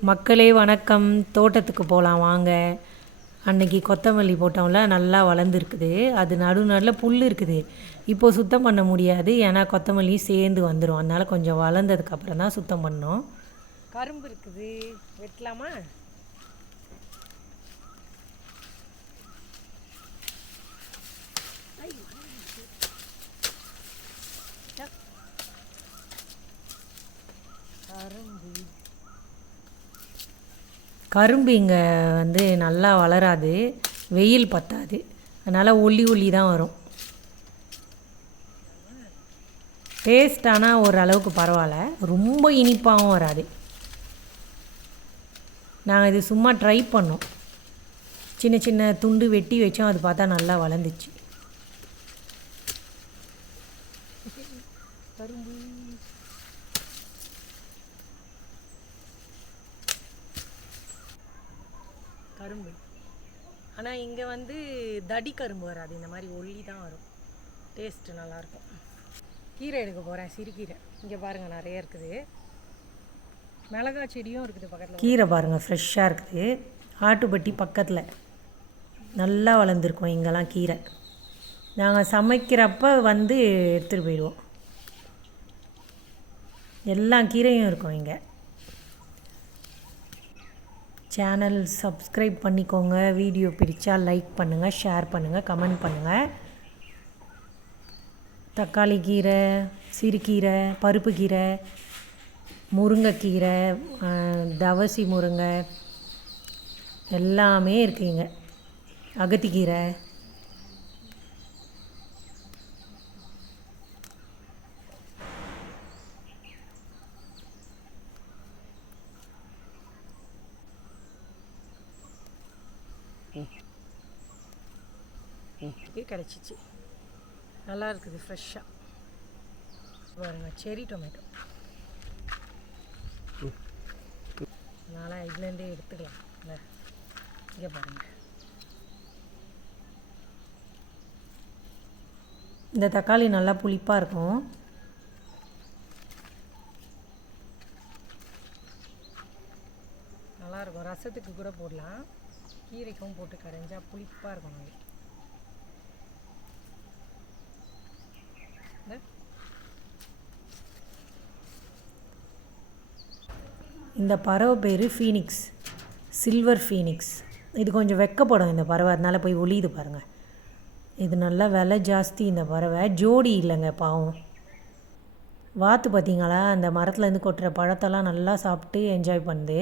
மக்களே வணக்கம். தோட்டத்துக்கு போகலாம் வாங்க. அன்னைக்கு கொத்தமல்லி போட்டோம்ல நல்லா வளர்ந்துருக்குது. அது நடு நடுவில் புல் இருக்குது. இப்போது சுத்தம் பண்ண முடியாது. ஏன்னா கொத்தமல்லியும் சேர்ந்து வந்துடும் அதனால் கொஞ்சம் வளர்ந்ததுக்கப்புறம் தான் சுத்தம் பண்ணோம். கரும்பு இருக்குது. வெட்டலாமா? கரும்பு. கரும்பு இங்கே வந்து நல்லா வளராது. வெயில் பத்தாது. அதனால் ஒல்லி ஒல்லி தான் வரும். டேஸ்ட் ஆனால் ஓரளவுக்கு பரவாயில்ல. ரொம்ப இனிப்பாகவும் வராது. நாங்கள் இது சும்மா ட்ரை பண்ணோம். சின்ன சின்ன துண்டு வெட்டி வச்சோம். அது பார்த்தா நல்லா வளர்ந்துச்சு. கரும்பு. ஆனால் இங்கே வந்து தடி கரும்பு வராது. இந்த மாதிரி ஒல்லி தான் வரும். டேஸ்ட்டு நல்லாயிருக்கும். கீரை எடுக்க போகிறேன் சிறுகீரை இங்கே பாருங்கள் நிறைய இருக்குது. மிளகா செடியும் இருக்குது பக்கத்தில். கீரை பாருங்கள் ஃப்ரெஷ்ஷாக இருக்குது. ஆட்டுப்பட்டி பக்கத்தில். நல்லா வளர்ந்துருக்கும் இங்கெல்லாம் கீரை. நாங்கள் சமைக்கிறப்ப வந்து எடுத்துகிட்டு போயிடுவோம். எல்லா கீரையும் இருக்கும் இங்கே. சேனல் சப்ஸ்கிரைப் பண்ணிக்கோங்க. வீடியோ பிடிச்சா லைக் பண்ணுங்கள் ஷேர் பண்ணுங்கள் கமெண்ட் பண்ணுங்கள் தக்காளி கீரை சிறுகீரை பருப்பு கீரை முருங்கைக்கீரை தவசி முருங்கை எல்லாமே இருக்குங்க. அகத்திக்கீரை இது கிடச்சிச்சு. நல்லா இருக்குது ஃப்ரெஷ்ஷாக பாருங்க செரி டொமேட்டோ அதனால் இதுலேருந்தே எடுத்துக்கலாம். இங்கே பாருங்க. இந்த தக்காளி நல்லா புளிப்பாக இருக்கும். நல்லா இருக்கும். ரசத்துக்கு கூட போடலாம். கீரைக்கும் போட்டு கரைஞ்சா புளிப்பாக இருக்கும். நல்லா இந்த பறவை பேர் ஃபீனிக்ஸ். Silver Phoenix. இது கொஞ்சம் வெக்கப்படும் இந்த பறவை அதனால போய் ஒளியுது பாருங்கள் இது நல்லா விலை ஜாஸ்தி இந்த பறவை. ஜோடி இல்லைங்க பாவம். வாத்து பார்த்தீங்களா அந்த மரத்துலேருந்து கொட்டுற பழத்தெல்லாம் நல்லா சாப்பிட்டு என்ஜாய் பண்ணுது.